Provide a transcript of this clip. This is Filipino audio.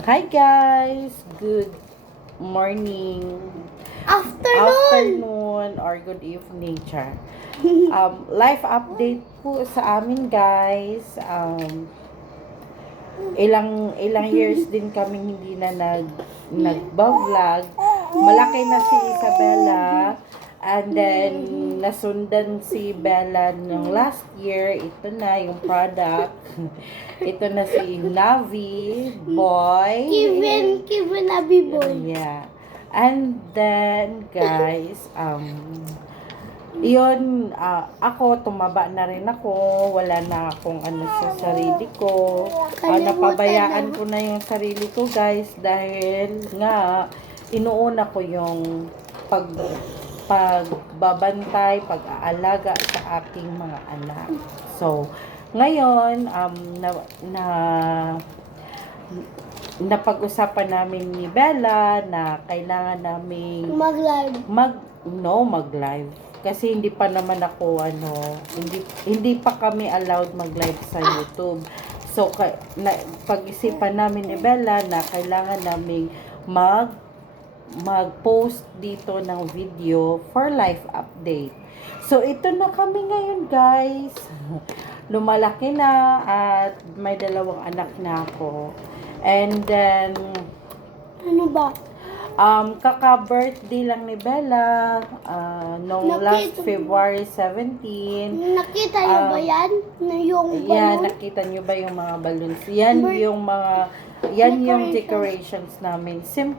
Hi guys! Good morning, Afternoon! or good evening, Char. Life update po sa amin guys. Ilang years din kami hindi na nagba-vlog. Malaki na si Isabella. And then, nasundan si Bella nung last year. Ito na yung product. Ito na si Navi, boy. Kevin Abi Boy. Yeah. And then, guys, yun, ako, tumaba na rin ako. Wala na akong ano sa sarili ko. Napabayaan ko na yung sarili ko, guys, dahil nga, inuuna ko yung pagbabantay, pag-aalaga sa aking mga anak. So, ngayon, napag-usapan namin ni Bella na kailangan namin Mag-live. mag-live. Kasi hindi pa naman ako, hindi pa kami allowed mag-live sa YouTube. So, pag-isipan namin ni Bella na kailangan namin mag-post dito ng video for life update. So, ito na kami ngayon, guys. Lumalaki na at may 2 anak na ako. And then, Ano ba? kaka-birthday lang ni Bella noong last February 17. Nakita niyo ba yan? Na yung Yeah, balloon? nakita nyo ba yung mga balloons? Yan yung decorations namin. Simple